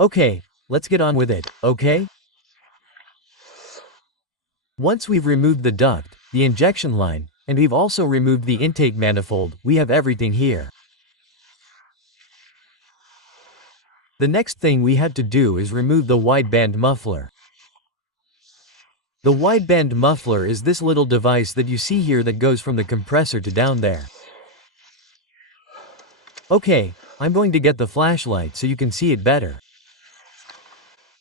Okay, let's get on with it, okay? Once we've removed the duct, the injection line, and we've also removed the intake manifold, we have everything here. The next thing we have to do is remove the wideband muffler. The wideband muffler is this little device that you see here that goes from the compressor to down there. Okay, I'm going to get the flashlight so you can see it better.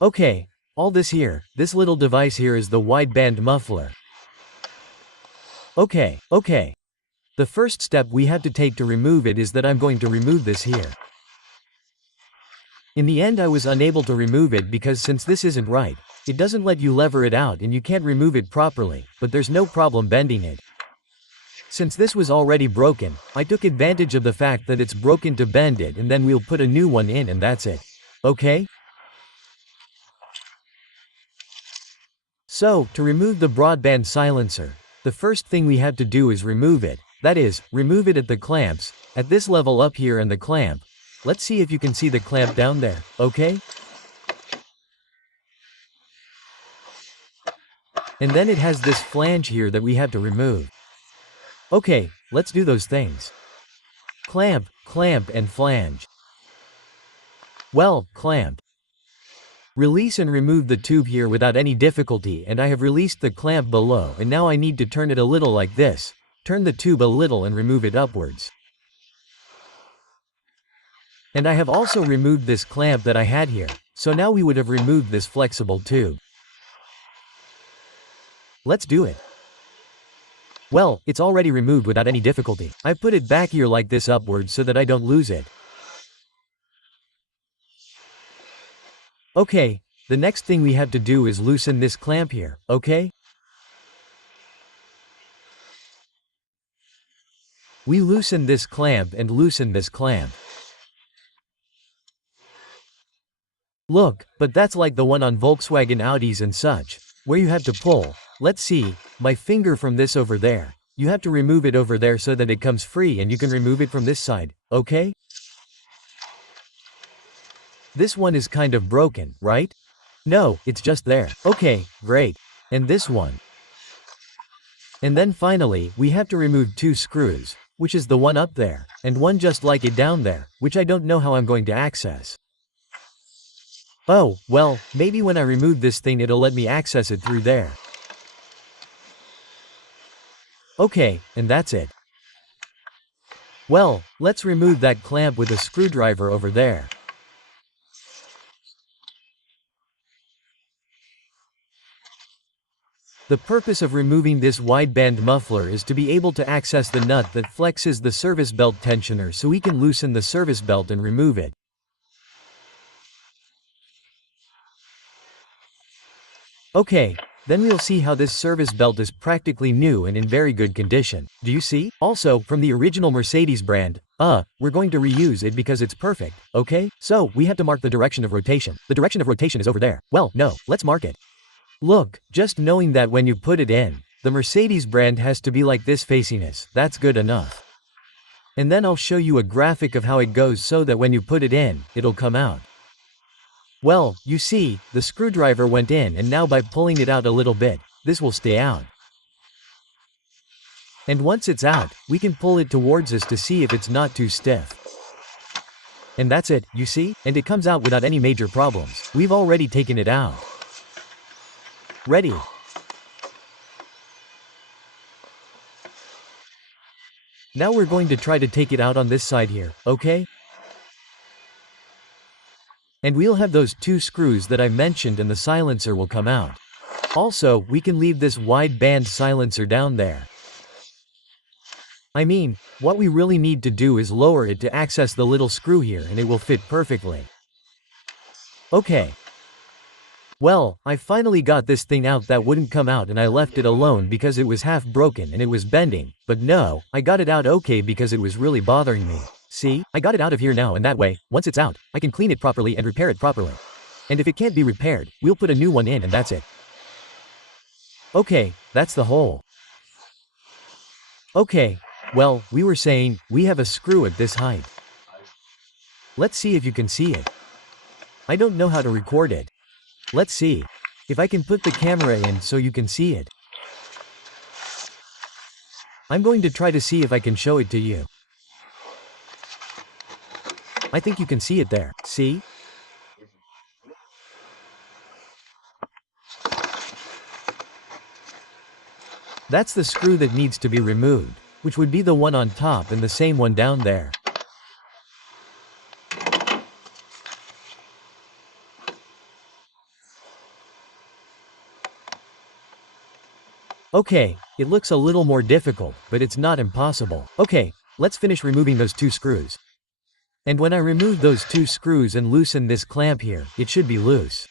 Okay, all this little device here is the wideband muffler. Okay. The first step we have to take to remove it is that I'm going to remove this here. In the end I was unable to remove it because since this isn't right, it doesn't let you lever it out and you can't remove it properly, but there's no problem bending it. Since this was already broken, I took advantage of the fact that it's broken to bend it and then we'll put a new one in and that's it. Okay? So, to remove the broadband silencer, the first thing we have to do is remove it. That is, remove it at the clamps, at this level up here and the clamp. Let's see if you can see the clamp down there, okay? And then it has this flange here that we have to remove. Okay, let's do those things. Clamp, and flange. Well, clamp. Release and remove the tube here without any difficulty and I have released the clamp below and now I need to turn it a little like this. Turn the tube a little and remove it upwards. And I have also removed this clamp that I had here, so now we would have removed this flexible tube. Let's do it. Well, it's already removed without any difficulty. I put it back here like this upwards so that I don't lose it. Okay, the next thing we have to do is loosen this clamp here, okay? We loosen this clamp and loosen this clamp. Look, but that's like the one on Volkswagen Audis and such, where you have to pull. Let's see, my finger from this over there. You have to remove it over there so that it comes free and you can remove it from this side, okay? This one is kind of broken, right? No, it's just there. Okay, great. And this one. And then finally, we have to remove 2 screws, which is the one up there, and one just like it down there, which I don't know how I'm going to access. Oh, well, maybe when I remove this thing it'll let me access it through there. Okay, and that's it. Well, let's remove that clamp with a screwdriver over there. The purpose of removing this wideband muffler is to be able to access the nut that flexes the service belt tensioner so we can loosen the service belt and remove it. Okay, then we'll see how this service belt is practically new and in very good condition. Do you see? Also, from the original Mercedes brand, we're going to reuse it because it's perfect, okay? So, we have to mark the direction of rotation. The direction of rotation is over there. Well, no, let's mark it. Look, just knowing that when you put it in, the Mercedes brand has to be like this facing us, that's good enough. And then I'll show you a graphic of how it goes so that when you put it in, it'll come out. Well, you see, the screwdriver went in and now by pulling it out a little bit, this will stay out. And once it's out, we can pull it towards us to see if it's not too stiff. And that's it, you see? And it comes out without any major problems. We've already taken it out. Ready. Now we're going to try to take it out on this side here, okay? And we'll have those 2 screws that I mentioned and the silencer will come out. Also, we can leave this wideband silencer down there. I mean, what we really need to do is lower it to access the little screw here and it will fit perfectly. Okay. Well, I finally got this thing out that wouldn't come out and I left it alone because it was half broken and it was bending, but no, I got it out okay because it was really bothering me. See, I got it out of here now and that way, once it's out, I can clean it properly and repair it properly. And if it can't be repaired, we'll put a new one in and that's it. Okay, that's the hole. Okay, well, we were saying, we have a screw at this height. Let's see if you can see it. I don't know how to record it. Let's see. If I can put the camera in so you can see it. I'm going to try to see if I can show it to you. I think you can see it there, see? That's the screw that needs to be removed, which would be the one on top and the same one down there. Okay, it looks a little more difficult, but it's not impossible. Okay, let's finish removing those two screws. And when I remove those two screws and loosen this clamp here, it should be loose.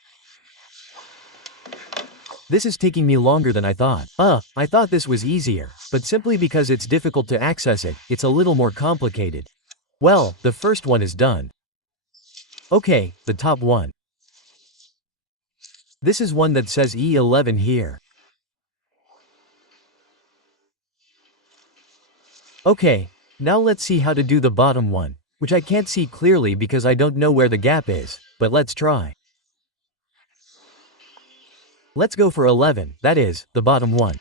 This is taking me longer than I thought. I thought this was easier, but simply because it's difficult to access it, it's a little more complicated. Well, the first one is done. Okay, the top one. This is one that says E11 here. Okay, now let's see how to do the bottom one, which I can't see clearly because I don't know where the gap is, but let's try. Let's go for 11, that is, the bottom one.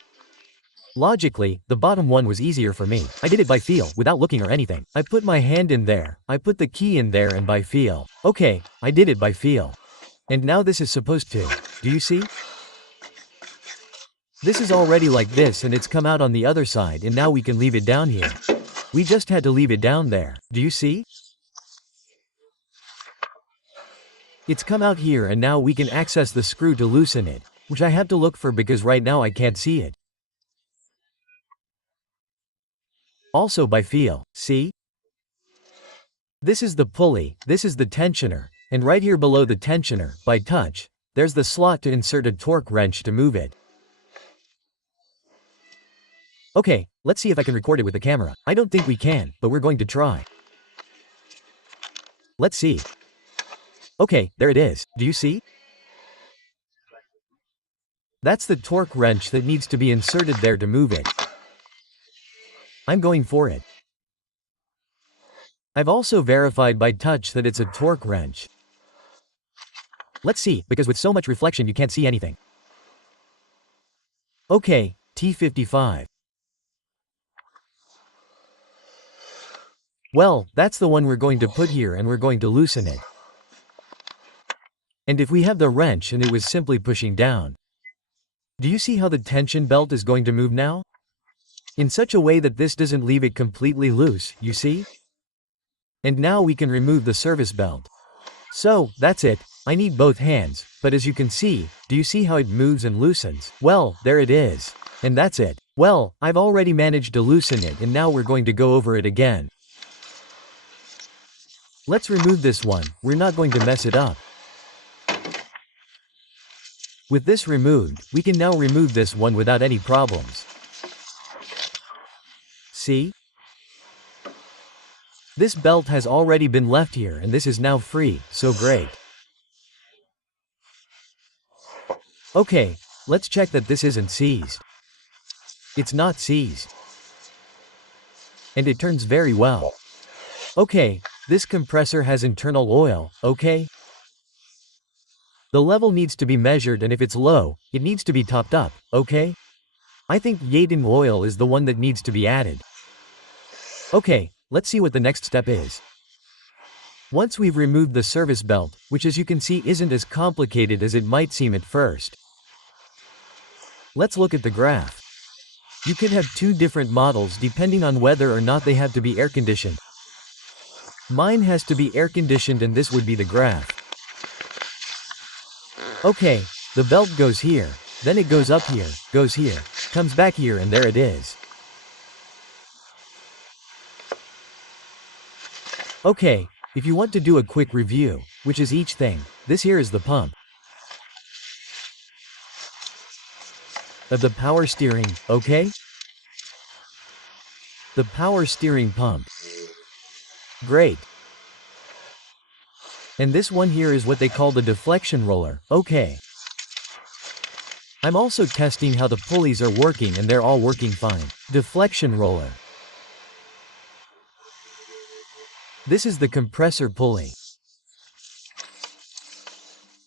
Logically, the bottom one was easier for me. I did it by feel, without looking or anything. I put my hand in there, I put the key in there and by feel. Okay, I did it by feel. And now this is supposed to. Do you see? This is already like this and it's come out on the other side and now we can leave it down here. We just had to leave it down there. Do you see? It's come out here and now we can access the screw to loosen it, which I have to look for because right now I can't see it. Also by feel, see? This is the pulley, this is the tensioner, and right here below the tensioner, by touch, there's the slot to insert a torque wrench to move it. Okay, let's see if I can record it with the camera. I don't think we can, but we're going to try. Let's see. Okay, there it is. Do you see? That's the torque wrench that needs to be inserted there to move it. I'm going for it. I've also verified by touch that it's a torque wrench. Let's see, because with so much reflection you can't see anything. Okay, T55. Well, that's the one we're going to put here and we're going to loosen it. And if we have the wrench and it was simply pushing down. Do you see how the tension belt is going to move now? In such a way that this doesn't leave it completely loose, you see? And now we can remove the service belt. So, that's it. I need both hands, but as you can see, do you see how it moves and loosens? Well, there it is. And that's it. Well, I've already managed to loosen it and now we're going to go over it again. Let's remove this one, we're not going to mess it up. With this removed, we can now remove this one without any problems. See? This belt has already been left here and this is now free, so great. Okay, let's check that this isn't seized. It's not seized. And it turns very well. Okay, this compressor has internal oil, okay? The level needs to be measured and if it's low, it needs to be topped up, okay? I think Yadin oil is the one that needs to be added. Okay, let's see what the next step is. Once we've removed the service belt, which as you can see isn't as complicated as it might seem at first. Let's look at the graph. You could have two different models depending on whether or not they have to be air-conditioned. Mine has to be air-conditioned and this would be the graph. Okay, the belt goes here, then it goes up here, goes here, comes back here and there it is. Okay, if you want to do a quick review, which is each thing, this here is the pump. Of the power steering, okay? The power steering pump. Great. And this one here is what they call the deflection roller, okay. I'm also testing how the pulleys are working and they're all working fine. Deflection roller. This is the compressor pulley.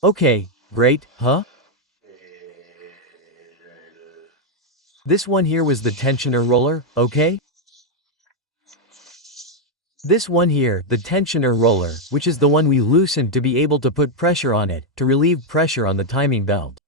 Okay, great, huh? This one here was the tensioner roller, okay? This one here, the tensioner roller, which is the one we loosened to be able to put pressure on it, to relieve pressure on the timing belt.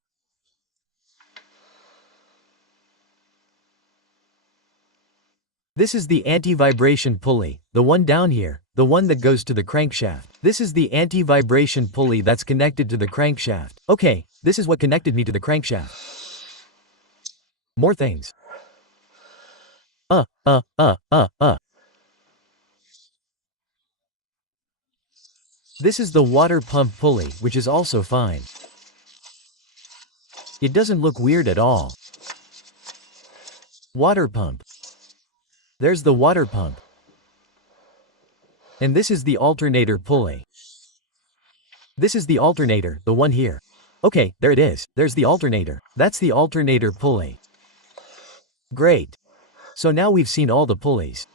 This is the anti-vibration pulley, the one down here, the one that goes to the crankshaft. This is the anti-vibration pulley that's connected to the crankshaft. Okay, this is what connected me to the crankshaft. More things. This is the water pump pulley, which is also fine. It doesn't look weird at all. Water pump. There's the water pump. And this is the alternator pulley. This is the alternator, the one here. Okay, there it is. There's the alternator. That's the alternator pulley. Great. So now we've seen all the pulleys.